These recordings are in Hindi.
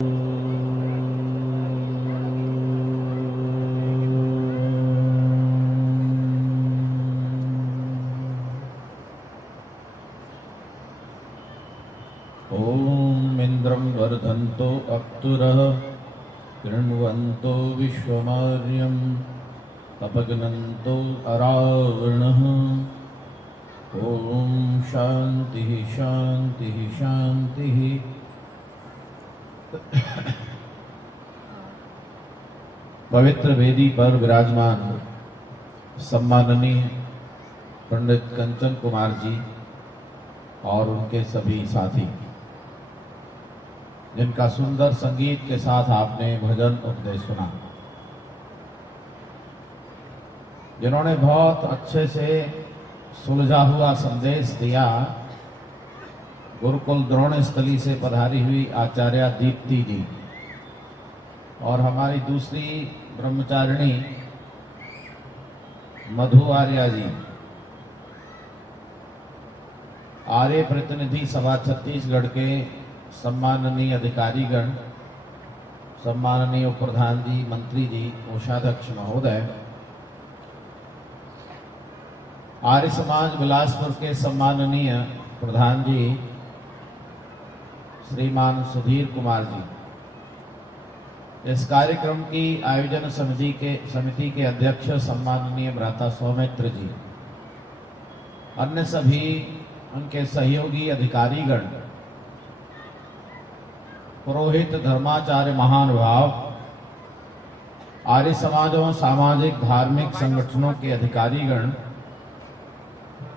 ॐ इन्द्रं वर्धन्तो अक्तुरः कृण्वन्तो विश्वमार्यं अपगनन्तो अरावणः। ॐ शान्तिः शान्तिः शान्तिः। पवित्र वेदी पर विराजमान सम्माननीय पंडित कंचन कुमार जी और उनके सभी साथी, जिनका सुंदर संगीत के साथ आपने भजन उपदेश सुना, जिन्होंने बहुत अच्छे से सुलझा हुआ संदेश दिया, गुरुकुल द्रोण स्थली से पधारी हुई आचार्य दीप्ति जी और हमारी दूसरी ब्रह्मचारिणी मधु आर्या जी, आर्य प्रतिनिधि सभा छत्तीसगढ़ के सम्माननीय अधिकारीगण, सम्माननीय उप प्रधान जी, मंत्री जी, कोषाध्यक्ष महोदय, आर्य समाज बिलासपुर के सम्माननीय प्रधान जी श्रीमान सुधीर कुमार जी, इस कार्यक्रम की आयोजन समिति के अध्यक्ष सम्माननीय भ्राता सौमित्र जी, अन्य सभी उनके सहयोगी अधिकारीगण, पुरोहित, धर्माचार्य, महानुभाव, आर्य समाज एवं सामाजिक धार्मिक संगठनों के अधिकारीगण,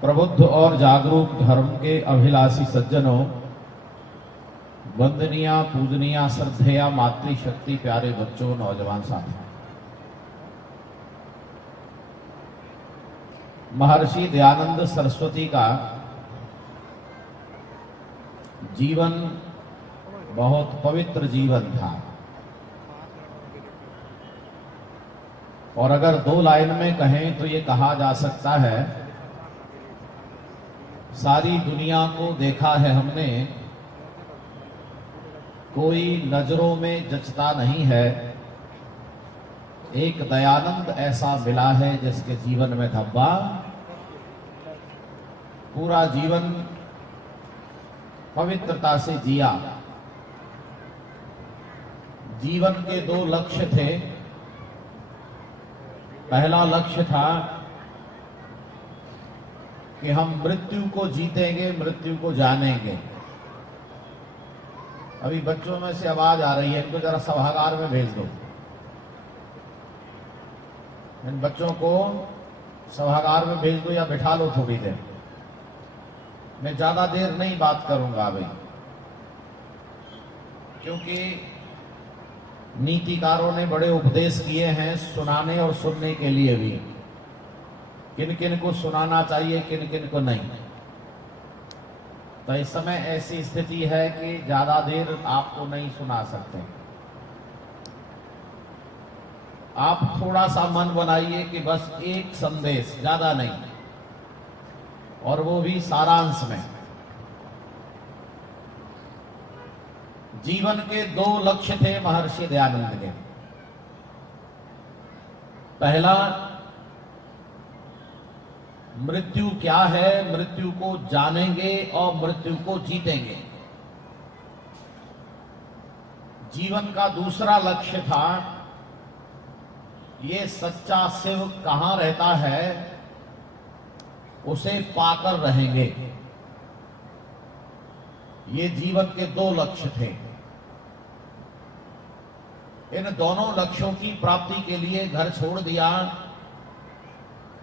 प्रबुद्ध और जागरूक धर्म के अभिलाषी सज्जनों, वंदनीय पूजनीय श्रद्धेय मातृशक्ति प्यारे बच्चों, नौजवान साथी, महर्षि दयानंद सरस्वती का जीवन बहुत पवित्र जीवन था और अगर दो लाइन में कहें तो ये कहा जा सकता है, सारी दुनिया को देखा है हमने, कोई नजरों में जचता नहीं है, एक दयानंद ऐसा मिला है जिसके जीवन में धब्बा, पूरा जीवन पवित्रता से जिया। जीवन के दो लक्ष्य थे। पहला लक्ष्य था कि हम मृत्यु को जीतेंगे, मृत्यु को जानेंगे। अभी बच्चों में से आवाज आ रही है, इनको जरा सभागार में भेज दो। इन बच्चों को सभागार में भेज दो या बिठा लो थोड़ी देर। मैं ज्यादा देर नहीं बात करूंगा अभी, क्योंकि नीतिकारों ने बड़े उपदेश किए हैं सुनाने और सुनने के लिए भी, किन किन को सुनाना चाहिए, किन किन को नहीं। तो इस समय ऐसी स्थिति है कि ज्यादा देर आपको नहीं सुना सकते। आप थोड़ा सा मन बनाइए कि बस एक संदेश, ज्यादा नहीं, और वो भी सारांश में। जीवन के दो लक्ष्य थे महर्षि दयानंद के। पहला, मृत्यु क्या है, मृत्यु को जानेंगे और मृत्यु को जीतेंगे। जीवन का दूसरा लक्ष्य था, ये सच्चा शिव कहां रहता है, उसे पाकर रहेंगे। ये जीवन के दो लक्ष्य थे। इन दोनों लक्ष्यों की प्राप्ति के लिए घर छोड़ दिया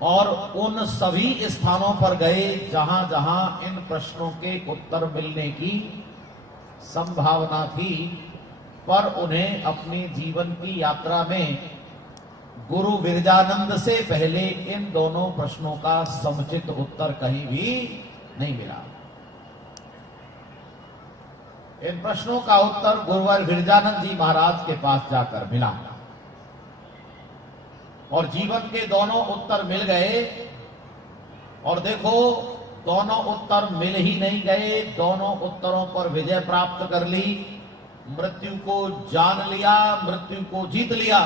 और उन सभी स्थानों पर गए जहां जहां इन प्रश्नों के उत्तर मिलने की संभावना थी, पर उन्हें अपनी जीवन की यात्रा में गुरु विरजानंद से पहले इन दोनों प्रश्नों का समुचित उत्तर कहीं भी नहीं मिला। इन प्रश्नों का उत्तर गुरुवर विरजानंद जी महाराज के पास जाकर मिला और जीवन के दोनों उत्तर मिल गए। और देखो, दोनों उत्तर मिल ही नहीं गए, दोनों उत्तरों पर विजय प्राप्त कर ली। मृत्यु को जान लिया, मृत्यु को जीत लिया,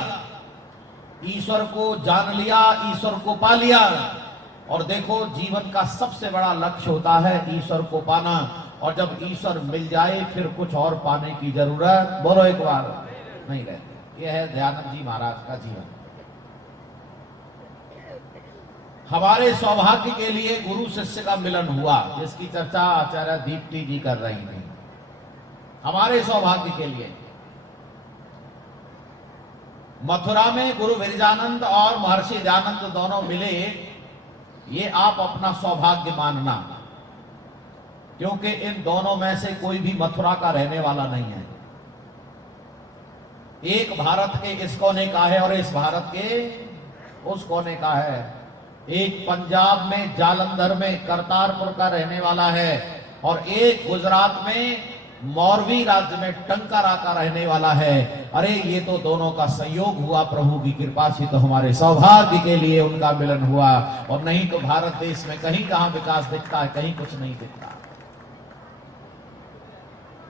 ईश्वर को जान लिया, ईश्वर को पा लिया। और देखो, जीवन का सबसे बड़ा लक्ष्य होता है ईश्वर को पाना, और जब ईश्वर मिल जाए फिर कुछ और पाने की जरूरत, बोलो एक बार, नहीं रहती। यह है दयानंद जी महाराज का जीवन। हमारे सौभाग्य के लिए गुरु शिष्य का मिलन हुआ, जिसकी चर्चा आचार्य दीप्ति जी कर रही थी। हमारे सौभाग्य के लिए मथुरा में गुरु विरजानंद और महर्षि दयानंद दोनों मिले, ये आप अपना सौभाग्य मानना, क्योंकि इन दोनों में से कोई भी मथुरा का रहने वाला नहीं है। एक भारत के इस कोने का है और इस भारत के उस कोने का है। एक पंजाब में जालंधर में करतारपुर का रहने वाला है, और एक गुजरात में मौरवी राज्य में टंकारा का रहने वाला है। अरे ये तो दोनों का संयोग हुआ प्रभु की कृपा से, तो हमारे सौभाग्य के लिए उनका मिलन हुआ। और नहीं तो भारत देश में कहीं कहां विकास दिखता है, कहीं कुछ नहीं दिखता।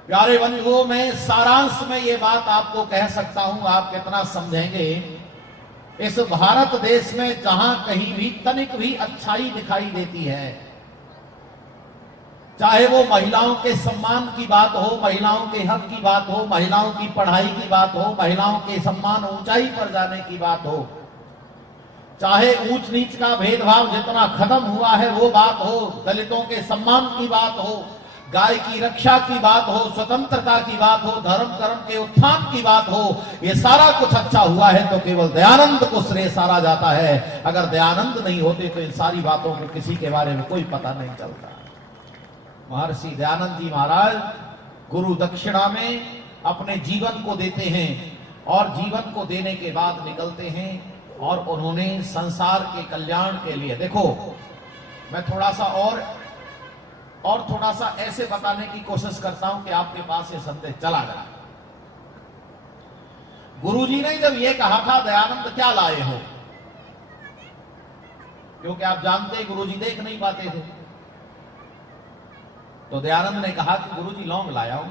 प्यारे बंधुओं, में सारांश में ये बात आपको कह सकता हूं, आप कितना समझेंगे। इस भारत देश में जहां कहीं भी तनिक भी अच्छाई दिखाई देती है, चाहे वो महिलाओं के सम्मान की बात हो, महिलाओं के हक की बात हो, महिलाओं की पढ़ाई की बात हो, महिलाओं के सम्मान ऊंचाई पर जाने की बात हो, चाहे ऊंच नीच का भेदभाव जितना खत्म हुआ है वो बात हो, दलितों के सम्मान की बात हो, गाय की रक्षा की बात हो, स्वतंत्रता की बात हो, धर्म कर्म के उत्थान की बात हो, ये सारा कुछ अच्छा हुआ है तो केवल दयानंद को श्रेय सारा जाता है। अगर दयानंद नहीं होते तो इन सारी बातों को किसी के बारे में कोई पता नहीं चलता। महर्षि दयानंद जी महाराज गुरु दक्षिणा में अपने जीवन को देते हैं, और जीवन को देने के बाद निकलते हैं, और उन्होंने संसार के कल्याण के लिए, देखो मैं थोड़ा सा ऐसे बताने की कोशिश करता हूं कि आपके पास ये संदेश चला जाए। गुरुजी ने जब ये कहा था दयानंद क्या लाए हो, क्योंकि आप जानते हैं गुरुजी देख नहीं पाते थे, तो दयानंद ने कहा कि गुरुजी लौंग लाया हूं।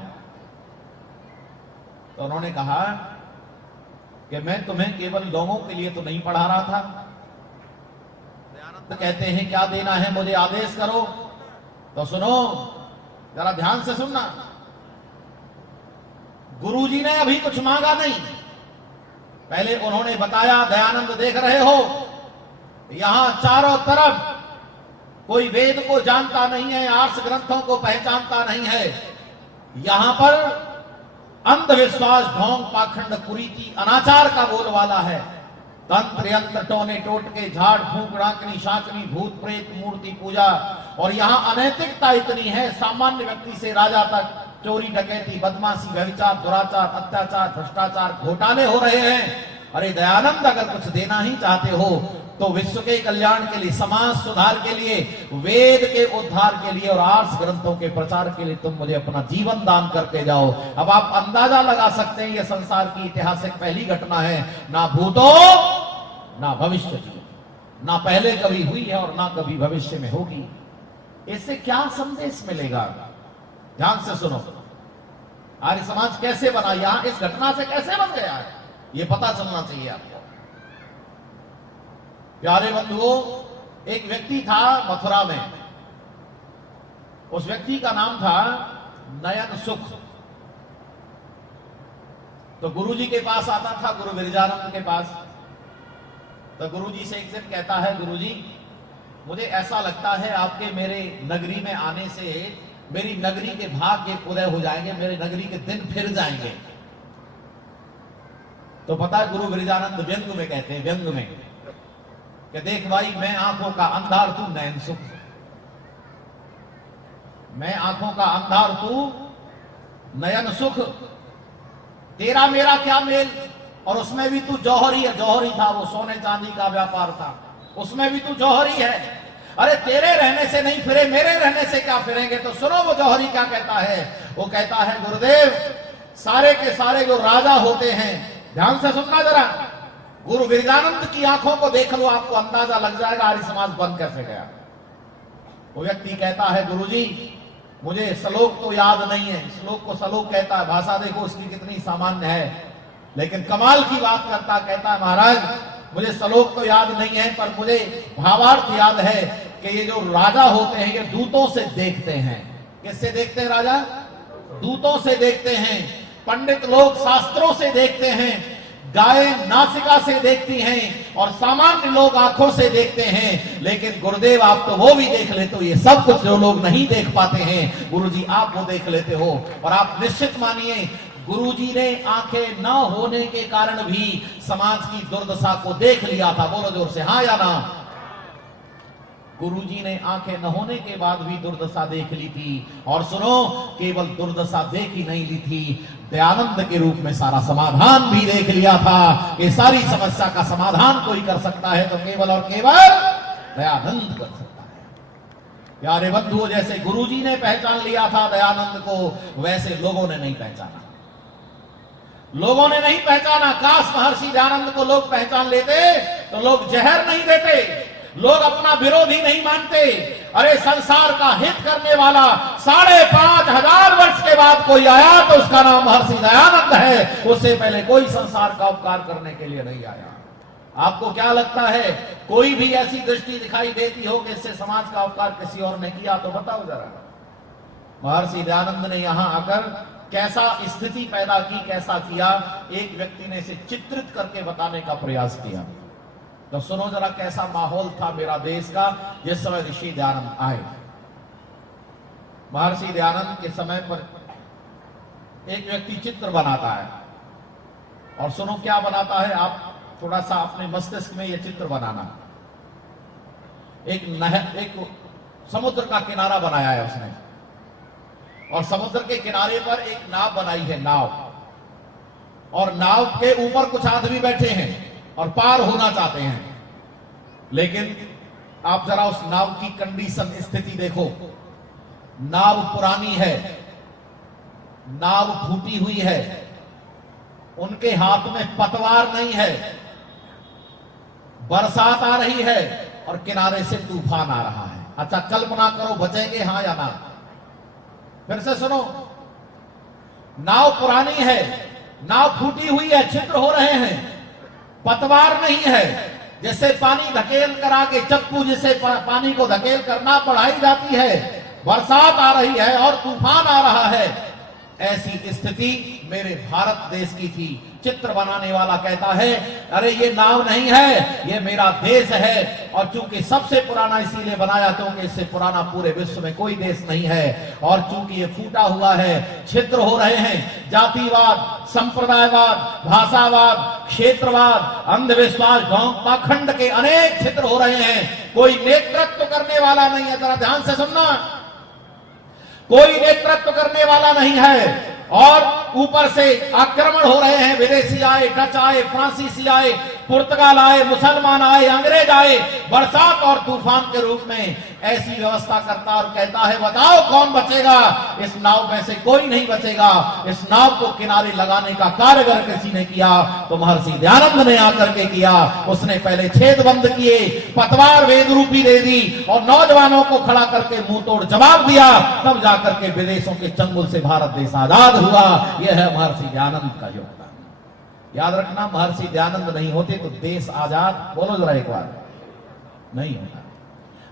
तो उन्होंने कहा कि मैं तुम्हें केवल लौंगों के लिए तो नहीं पढ़ा रहा था। दयानंद कहते हैं क्या देना है मुझे आदेश करो। तो सुनो, जरा ध्यान से सुनना। गुरुजी ने अभी कुछ मांगा नहीं, पहले उन्होंने बताया दयानंद देख रहे हो यहां चारों तरफ कोई वेद को जानता नहीं है, आर्ष ग्रंथों को पहचानता नहीं है, यहां पर अंधविश्वास, ढोंग, पाखंड, कुरीति, अनाचार का बोलवाला है। तंत्र यंत्र, टोने टोटके, झाड़ फूंक, डाकनी शाकनी, भूत प्रेत, मूर्ति पूजा, और यहां अनैतिकता इतनी है, सामान्य व्यक्ति से राजा तक चोरी डकैती, बदमाशी, व्यभिचार, दुराचार, अत्याचार, भ्रष्टाचार, घोटाले हो रहे हैं। अरे दयानंद अगर कुछ देना ही चाहते हो तो विश्व के कल्याण के लिए, समाज सुधार के लिए, वेद के उद्धार के लिए और आर्ष ग्रंथों के प्रचार के लिए तुम मुझे अपना जीवन दान करके जाओ। अब आप अंदाजा लगा सकते हैं यह संसार की ऐतिहासिक पहली घटना है, ना भूतो ना भविष्य की, ना पहले कभी हुई है और ना कभी भविष्य में होगी। इससे क्या संदेश मिलेगा? ध्यान से सुनो। आर्य समाज कैसे बना, यहां इस घटना से कैसे बन गया है, यह पता चलना चाहिए आपको। प्यारे बंधुओं, एक व्यक्ति था मथुरा में, उस व्यक्ति का नाम था नयन सुख। तो गुरुजी के पास आता था, गुरु विरजानंद के पास। तो गुरुजी से एक दिन कहता है, गुरुजी मुझे ऐसा लगता है आपके मेरे नगरी में आने से मेरी नगरी के भाग्य उदय हो जाएंगे, मेरे नगरी के दिन फिर जाएंगे। तो पता है गुरु विरजानंद व्यंग में कहते हैं, व्यंग में कि देख भाई, मैं आंखों का अंधार, तू नयन सुख। मैं आंखों का अंधार, तू नयन सुख। तेरा मेरा क्या मेल, और उसमें भी तू जौहरी है। जौहरी था वो, सोने चांदी का व्यापार था, उसमें भी तू जौहरी है। अरे तेरे रहने से नहीं फिरे, मेरे रहने से क्या फिरेंगे। तो सुनो वो जौहरी क्या कहता है। वो कहता है, गुरुदेव सारे के सारे जो राजा होते हैं, ध्यान से सुनना जरा, गुरु विरजानंद की आंखों को देख लो, आपको अंदाजा लग जाएगा आर्य समाज बन कैसे गया। वो व्यक्ति कहता है, गुरुजी मुझे श्लोक तो याद नहीं है, श्लोक को श्लोक कहता है, भाषा देखो उसकी कितनी सामान्य है, लेकिन कमाल की बात करता, कहता है महाराज मुझे श्लोक तो याद नहीं है पर मुझे भावार्थ याद है कि ये जो राजा होते हैं ये दूतों से देखते हैं। किससे देखते हैं राजा? दूतों से देखते हैं। पंडित लोग शास्त्रों से देखते हैं, गाय नासिका से देखती हैं और सामान्य लोग आंखों से देखते हैं। लेकिन गुरुदेव आप तो वो भी देख लेते हो, ये सब कुछ जो लोग नहीं देख पाते हैं गुरुजी आप वो देख लेते हो। और आप निश्चित मानिए गुरुजी ने आंखें न होने के कारण भी समाज की दुर्दशा को देख लिया था। बोलो जोर से हाँ या ना। गुरुजी ने आंखें न होने के बाद भी दुर्दशा देख ली थी। और सुनो, केवल दुर्दशा देख ही नहीं ली थी, दयानंद के रूप में सारा समाधान भी देख लिया था कि सारी समस्या का समाधान कोई कर सकता है तो केवल और केवल दयानंद कर सकता है। प्यारे बंधुओं, जैसे गुरुजी ने पहचान लिया था दयानंद को, वैसे लोगों ने नहीं पहचाना। लोगों ने नहीं पहचाना। काश महर्षि दयानंद को लोग पहचान लेते तो लोग जहर नहीं देते, लोग अपना विरोधी नहीं मानते। अरे संसार का हित करने वाला 5,500 वर्ष के बाद कोई आया तो उसका नाम महर्षि दयानंद है, उससे पहले कोई संसार का उपकार करने के लिए नहीं आया। आपको क्या लगता है कोई भी ऐसी दृष्टि दिखाई देती हो कि इससे समाज का उपकार किसी और ने किया तो बताओ जरा। महर्षि दयानंद ने यहां आकर कैसा स्थिति पैदा की, कैसा किया, एक व्यक्ति ने इसे चित्रित करके बताने का प्रयास किया। तो सुनो जरा कैसा माहौल था मेरा देश का जिस समय ऋषि दयानंद आए। महर्षि दयानंद के समय पर एक व्यक्ति चित्र बनाता है और सुनो क्या बनाता है, आप थोड़ा सा अपने मस्तिष्क में यह चित्र बनाना। एक समुद्र का किनारा बनाया है उसने और समुद्र के किनारे पर एक नाव बनाई है, नाव, और नाव के ऊपर कुछ आदमी बैठे हैं और पार होना चाहते हैं। लेकिन आप जरा उस नाव की कंडीशन, स्थिति देखो। नाव पुरानी है, नाव फूटी हुई है, उनके हाथ में पतवार नहीं है, बरसात आ रही है और किनारे से तूफान आ रहा है। अच्छा कल्पना करो बचेंगे हाँ या ना? फिर से सुनो, नाव पुरानी है, नाव फूटी हुई है, छिद्र हो रहे हैं, पतवार नहीं है जिससे पानी धकेल कर आगे, चप्पू जिसे पानी को धकेल कर नाव बढ़ाई जाती है, बरसात आ रही है और तूफान आ रहा है। ऐसी स्थिति मेरे भारत देश की थी। चित्र बनाने वाला कहता है अरे ये नाव नहीं है, ये मेरा देश है, और चूंकि सबसे पुराना इसीलिए बनाया क्योंकि इससे पुराना पूरे विश्व में कोई देश नहीं है, और चूंकि ये फूटा हुआ है, छिद्र हो रहे हैं, जातिवाद, संप्रदायवाद, भाषावाद, क्षेत्रवाद, अंधविश्वास, ढोंग पाखंड के अनेक छिद्र हो रहे हैं, कोई नेतृत्व करने वाला नहीं है। जरा ध्यान से सुनना, कोई नेतृत्व करने वाला नहीं है और ऊपर से आक्रमण हो रहे हैं। विदेशी आए, डच आए, फ्रांसीसी आए, पुर्तगाल आए, मुसलमान आए, अंग्रेज आए, बरसात और तूफान के रूप में ऐसी व्यवस्था करता और कहता है बताओ कौन बचेगा? इस नाव में से कोई नहीं बचेगा। इस नाव को किनारे लगाने का कार्य अगर किसी ने किया तो महर्षि दयानंद ने आकर के किया। उसने पहले छेद बंद किए, पतवार वेद रूपी दे दी और नौजवानों को खड़ा करके मुंह तोड़ जवाब दिया, तब जाकर के विदेशों के चंगुल से भारत देश आजाद हुआ। यह है महर्षि दयानंद का योगदान। याद रखना, महर्षि दयानंद नहीं होते तो देश आजाद, बोलो जरा एक बार, नहीं होता।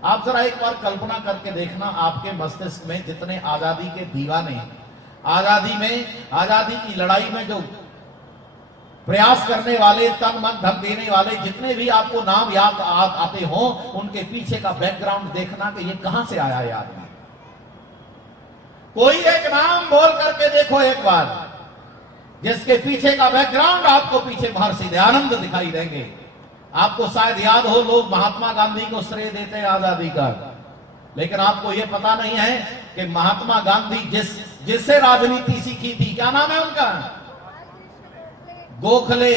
आप जरा एक बार कल्पना करके देखना, आपके मस्तिष्क में जितने आजादी के दीवाने, आजादी की लड़ाई में जो प्रयास करने वाले, तन मन धन देने वाले जितने भी आपको नाम याद आते हो, उनके पीछे का बैकग्राउंड देखना कि ये कहां से आया है आदमी। कोई एक नाम बोल करके देखो एक बार, जिसके पीछे का बैकग्राउंड आपको पीछे महर्षि दयानंद दिखाई देंगे। आपको शायद याद हो, लोग महात्मा गांधी को श्रेय देते हैं आजादी का, लेकिन आपको यह पता नहीं है कि महात्मा गांधी जिससे राजनीति सीखी थी, क्या नाम है उनका? गोखले।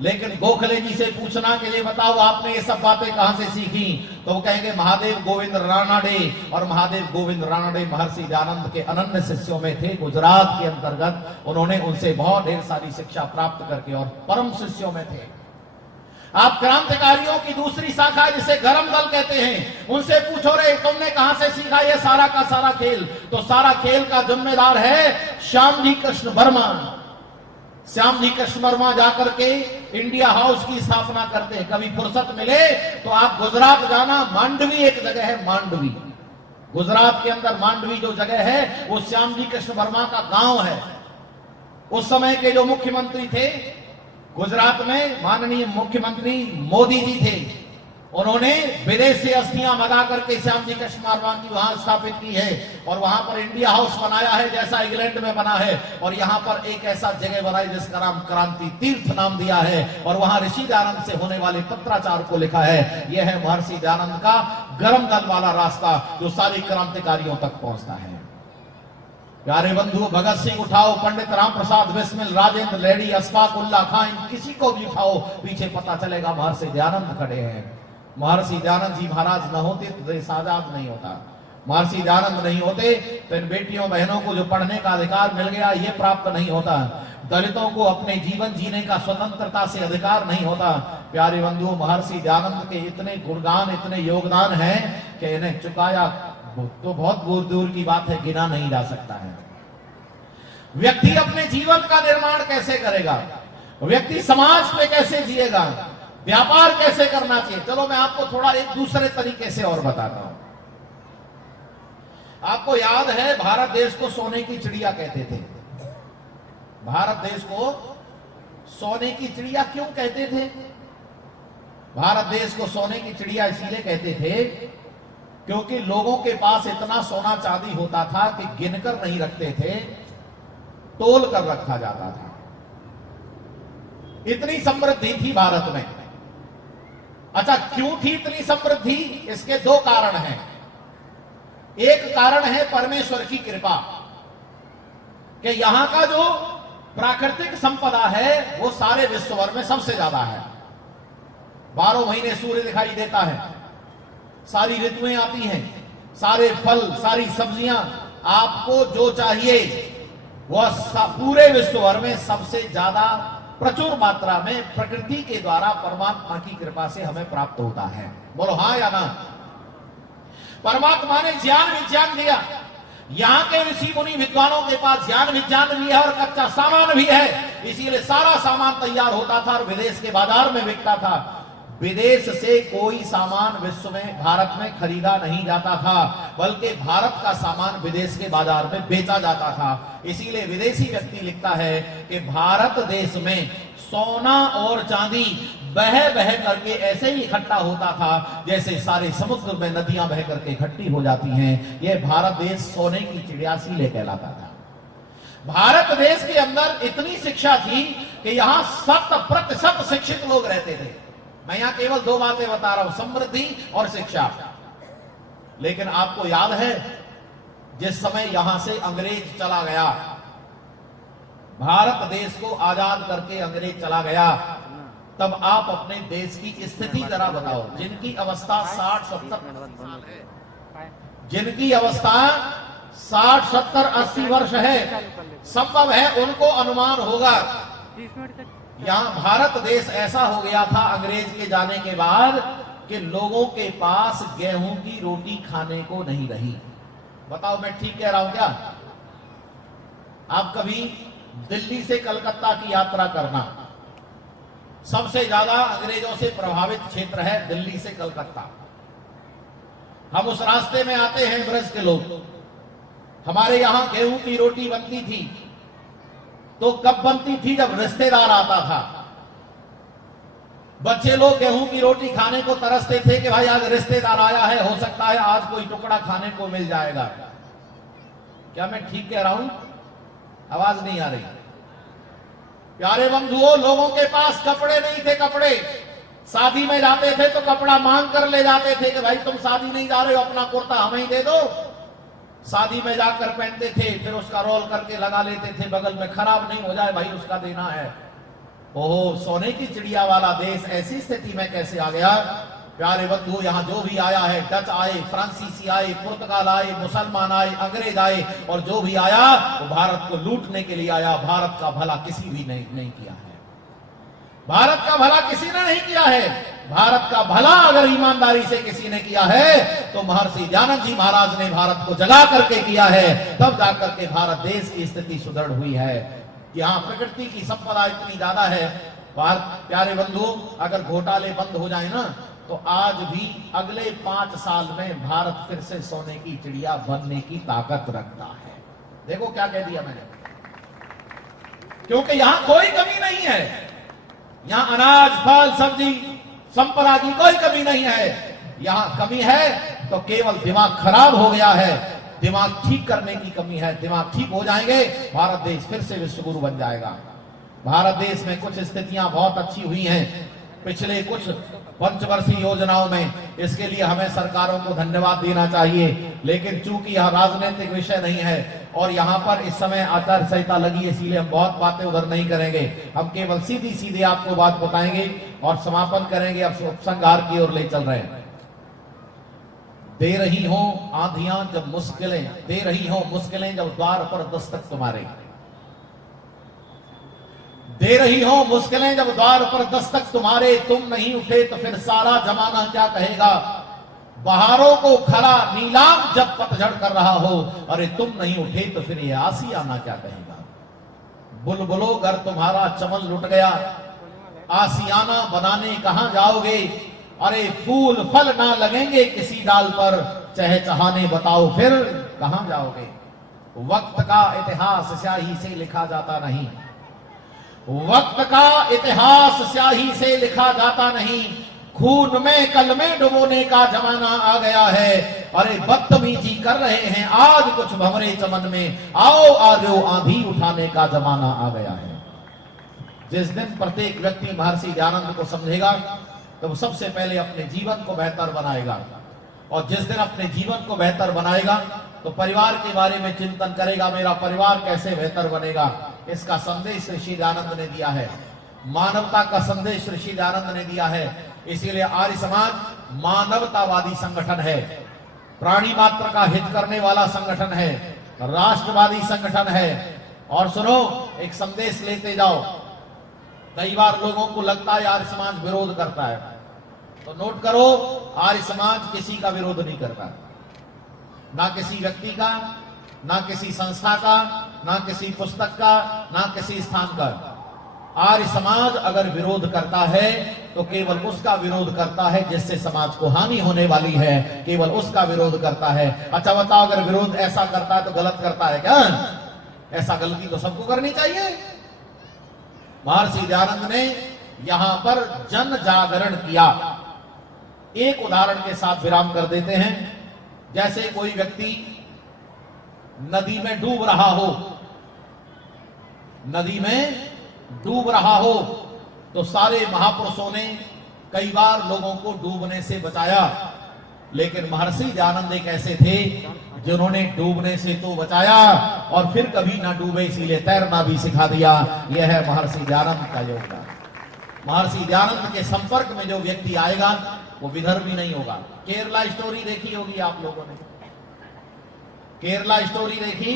लेकिन गोखले जी से पूछना के लिए बताओ आपने ये सब बातें कहां से सीखी, तो वो कहेंगे महादेव गोविंद रानडे। और महादेव गोविंद रानडे महर्षि दयानंद के अनन्य शिष्यों में थे। गुजरात के अंतर्गत उन्होंने उनसे बहुत ढेर सारी शिक्षा प्राप्त करके और परम शिष्यों में थे। आप क्रांतिकारियों की दूसरी शाखा जिसे गरम दल कहते हैं, उनसे पूछो रे तुमने कहां से सीखा ये सारा का सारा खेल? तो सारा खेल का जिम्मेदार है श्यामजी कृष्ण वर्मा। श्यामजी कृष्ण वर्मा जाकर के इंडिया हाउस की स्थापना करते हैं। कभी फुर्सत मिले तो आप गुजरात जाना, मांडवी एक जगह है, मांडवी गुजरात के अंदर मांडवी जो जगह है वो श्यामजी कृष्ण वर्मा का गांव है। उस समय के जो मुख्यमंत्री थे गुजरात में, माननीय मुख्यमंत्री मोदी जी थे, उन्होंने विदेश से अस्थियां मंगा करके श्यामजी कृष्ण वर्मा की वहां स्थापित की है और वहां पर इंडिया हाउस बनाया है जैसा इंग्लैंड में बना है। और यहां पर एक ऐसा जगह बनाई जिसका नाम क्रांति तीर्थ नाम दिया है और वहां ऋषि दयानंद से होने वाले पत्राचार को लिखा है। यह है महर्षि दयानंद का गरम दल वाला रास्ता जो सारी क्रांतिकारियों तक पहुंचता है। प्यारे बंधु, भगत सिंह उठाओ, पंडित राम प्रसाद बिस्मिल, राजेंद्र लेडी, अशफाक उल्लाह खान, किसी को भी उठाओ, पीछे पता चलेगा महर्षि दयानंद खड़े हैं। महर्षि दयानंद जी महाराज न होते तो देश आजाद नहीं होता। महर्षि दयानंद नहीं होते तो इन बेटियों बहनों को जो पढ़ने का अधिकार मिल गया ये प्राप्त नहीं होता। दलितों को अपने जीवन जीने का स्वतंत्रता से अधिकार नहीं होता। प्यारे बंधुओं, महर्षि दयानंद के इतने गुणगान, इतने योगदान हैं कि इन्हें चुकाया तो बहुत दूर की बात है, गिना नहीं जा सकता है। व्यक्ति अपने जीवन का निर्माण कैसे करेगा, व्यक्ति समाज में कैसे जिएगा, व्यापार कैसे करना चाहिए, चलो मैं आपको थोड़ा एक दूसरे तरीके से और बताता हूं। आपको याद है भारत देश को सोने की चिड़िया कहते थे। भारत देश को सोने की चिड़िया क्यों कहते थे? भारत देश को सोने की चिड़िया इसीलिए कहते थे क्योंकि लोगों के पास इतना सोना चांदी होता था कि गिनकर नहीं रखते थे, तोल कर रखा जाता था। इतनी समृद्धि थी भारत में। अच्छा, क्यों थी इतनी समृद्धि? इसके दो कारण हैं। एक कारण है परमेश्वर की कृपा कि यहां का जो प्राकृतिक संपदा है वो सारे विश्व भर में सबसे ज्यादा है। 12 महीने सूर्य दिखाई देता है, सारी ऋतुएं आती हैं, सारे फल, सारी सब्जियां, आपको जो चाहिए वह पूरे विश्व भर में सबसे ज्यादा प्रचुर मात्रा में प्रकृति के द्वारा परमात्मा की कृपा से हमें प्राप्त होता है। बोलो हाँ या ना? परमात्मा ने ज्ञान विज्ञान दिया, यहां के ऋषि मुनि विद्वानों के पास ज्ञान विज्ञान भी है और कच्चा सामान भी है, इसीलिए सारा सामान तैयार होता था और विदेश के बाजार में बिकता था। विदेश से कोई सामान विश्व में, भारत में खरीदा नहीं जाता था, बल्कि भारत का सामान विदेश के बाजार में बेचा जाता था। इसीलिए विदेशी व्यक्ति लिखता है कि भारत देश में सोना और चांदी बह बह करके ऐसे ही इकट्ठा होता था जैसे सारे समुद्र में नदियां बह करके इकट्ठी हो जाती हैं। यह भारत देश सोने की चिड़िया सी कहलाता था। भारत देश के अंदर इतनी शिक्षा थी कि यहां 100% शिक्षित लोग रहते थे। मैं यहां केवल दो बातें बता रहा हूं, समृद्धि और शिक्षा। लेकिन आपको याद है जिस समय यहां से अंग्रेज चला गया, भारत देश को आजाद करके अंग्रेज चला गया, तब आप अपने देश की स्थिति जरा बताओ। जिनकी अवस्था 60-70 साल है, जिनकी अवस्था 60-70-80 वर्ष है, संभव है उनको अनुमान होगा यहां भारत देश ऐसा हो गया था अंग्रेज के जाने के बाद कि लोगों के पास गेहूं की रोटी खाने को नहीं रही। बताओ मैं ठीक कह रहा हूं क्या? आप कभी दिल्ली से कलकत्ता की यात्रा करना, सबसे ज्यादा अंग्रेजों से प्रभावित क्षेत्र है दिल्ली से कलकत्ता। हम उस रास्ते में आते हैं ब्रज के लोग। हमारे यहां गेहूं की रोटी बनती थी तो कब बनती थी? जब रिश्तेदार आता था। बच्चे लोग गेहूं की रोटी खाने को तरसते थे कि भाई आज रिश्तेदार आया है, हो सकता है आज कोई टुकड़ा खाने को मिल जाएगा। क्या मैं ठीक कह रहा हूं? आवाज नहीं आ रही। प्यारे बंधुओं, लोगों के पास कपड़े नहीं थे। कपड़े, शादी में जाते थे तो कपड़ा मांग कर ले जाते थे कि भाई तुम शादी नहीं जा रहे हो, अपना कुर्ता हमें ही दे दो। शादी में जाकर पहनते थे, फिर उसका रोल करके लगा लेते थे बगल में, खराब नहीं हो जाए भाई उसका देना है। ओहो, सोने की चिड़िया वाला देश ऐसी स्थिति में कैसे आ गया? प्यारे बंधु, यहां जो भी आया है, डच आए, फ्रांसीसी आए, पुर्तगाल आए, मुसलमान आए, अंग्रेज आए, और जो भी आया वो भारत को लूटने के लिए आया। भारत का भला किसी भी नहीं किया है। भारत का भला किसी ने नहीं किया है। भारत का भला अगर ईमानदारी से किसी ने किया है तो महर्षि दयानंद जी महाराज ने भारत को जगा करके किया है। तब जाकर के भारत देश की स्थिति सुदृढ़ हुई है। यहाँ प्रकृति की संपदा इतनी ज्यादा है। प्यारे बंधु, अगर घोटाले बंद हो जाए ना तो आज भी अगले 5 साल में भारत फिर से सोने की चिड़िया बनने की ताकत रखता है। देखो क्या कह दिया मैंने, क्योंकि यहां कोई कमी नहीं है। यहां अनाज, फल, सब्जी, संपदा की कोई कमी नहीं है। यहां कमी है तो केवल दिमाग खराब हो गया है, दिमाग ठीक करने की कमी है। दिमाग ठीक हो जाएंगे, भारत देश फिर से विश्वगुरु बन जाएगा। भारत देश में कुछ स्थितियां बहुत अच्छी हुई हैं पिछले कुछ पंचवर्षीय योजनाओं में। इसके लिए हमें सरकारों को धन्यवाद देना चाहिए। लेकिन चूंकि यह राजनीतिक विषय नहीं है और यहाँ पर इस समय आचार संहिता लगी है, इसीलिए हम बहुत बातें उधर नहीं करेंगे। हम केवल सीधी सीधी आपको बात बताएंगे और समापन करेंगे। अब उपसंहार की ओर ले चल रहे हैं। दे रही हो आंधियां जब मुश्किलें, दे रही हो मुश्किलें जब द्वार पर दस्तक तुम्हारे, दे रही हो मुश्किलें जब द्वार पर दस्तक तुम्हारे, तुम नहीं उठे तो फिर सारा जमाना क्या कहेगा। बहारों को खरा नीलाम जब पतझड़ कर रहा हो, अरे तुम नहीं उठे तो फिर ये आसियाना क्या कहेगा। बुलबुलो घर तुम्हारा चमन लुट गया, आसियाना बनाने कहां जाओगे। अरे फूल फल ना लगेंगे किसी डाल पर, चहचहाने बताओ फिर कहां जाओगे। वक्त का इतिहास स्याही से लिखा जाता नहीं, वक्त का इतिहास स्याही से लिखा जाता नहीं। खून में कलमे डुबोने का जमाना आ गया है। अरे बदतमीजी कर रहे हैं आज कुछ भंवरे चमन में, आओ आजो आंधी उठाने का जमाना आ गया है। जिस दिन प्रत्येक व्यक्ति महर्षि दयानंद को समझेगा तो वो सबसे पहले अपने जीवन को बेहतर बनाएगा, और जिस दिन अपने जीवन को बेहतर बनाएगा तो परिवार के बारे में चिंतन करेगा, मेरा परिवार कैसे बेहतर बनेगा। इसका संदेश ऋषि दयानंद ने दिया है, मानवता का संदेश ऋषि दयानंद ने दिया है। इसीलिए आर्य समाज मानवतावादी संगठन है, प्राणी मात्र का हित करने वाला संगठन है, राष्ट्रवादी संगठन है। और सुनो, एक संदेश लेते जाओ। कई बार लोगों को लगता है आर्य समाज विरोध करता है, तो नोट करो, आर्य समाज किसी का विरोध नहीं करता, ना किसी व्यक्ति का, ना किसी संस्था का, ना किसी पुस्तक का, ना किसी स्थान का। आर्य समाज अगर विरोध करता है तो केवल उसका विरोध करता है जिससे समाज को हानि होने वाली है, केवल उसका विरोध करता है। अच्छा बताओ, अगर विरोध ऐसा करता है तो गलत करता है क्या? ऐसा गलती तो सबको करनी चाहिए। महर्षि दयानंद ने यहां पर जन जागरण किया। एक उदाहरण के साथ विराम कर देते हैं। जैसे कोई व्यक्ति नदी में डूब रहा हो, नदी में डूब रहा हो, तो सारे महापुरुषों ने कई बार लोगों को डूबने से बचाया, लेकिन महर्षि दयानंद एक ऐसे थे जिन्होंने डूबने से तो बचाया और फिर कभी ना डूबे, इसीलिए तैरना भी सिखा दिया। यह है महर्षि दयानंद का योगदान। महर्षि दयानंद के संपर्क में जो व्यक्ति आएगा वो विधर्मी नहीं होगा। केरला स्टोरी देखी होगी आप लोगों ने, केरला स्टोरी देखी,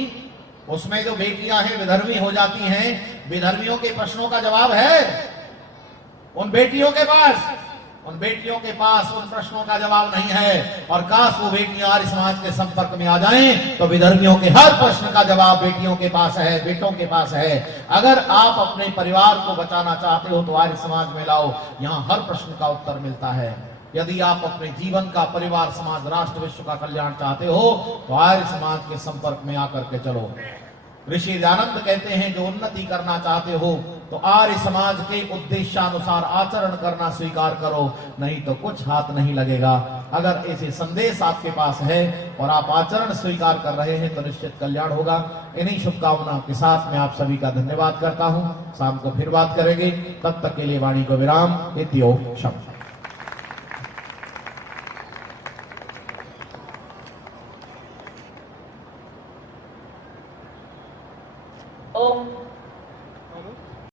उसमें जो बेटियां हैं विधर्मी हो जाती हैं, विधर्मियों के प्रश्नों का जवाब है उन बेटियों के पास, उन बेटियों के पास उन प्रश्नों का जवाब नहीं है। और काश वो बेटियां आर्य समाज के संपर्क में आ जाएं तो विधर्मियों के हर प्रश्न का जवाब बेटियों के पास है, बेटों के पास है। अगर आप अपने परिवार को बचाना चाहते हो तो आर्य समाज में लाओ, यहाँ हर प्रश्न का उत्तर मिलता है। यदि आप अपने जीवन का, परिवार, समाज, राष्ट्र, विश्व का कल्याण चाहते हो तो आर्य समाज के संपर्क में आकर के चलो। ऋषि दयानंद कहते हैं जो उन्नति करना चाहते हो तो आर्य समाज के उद्देश्यानुसार आचरण करना स्वीकार करो, नहीं तो कुछ हाथ नहीं लगेगा। अगर ऐसे संदेश आपके पास है और आप आचरण स्वीकार कर रहे हैं तो निश्चित कल्याण होगा। इन्हीं शुभकामनाओं के साथ मैं आप सभी का धन्यवाद करता हूं। शाम को फिर बात करेंगे, तब तक के लिए वाणी को विराम। इत्यो शब्द। ओम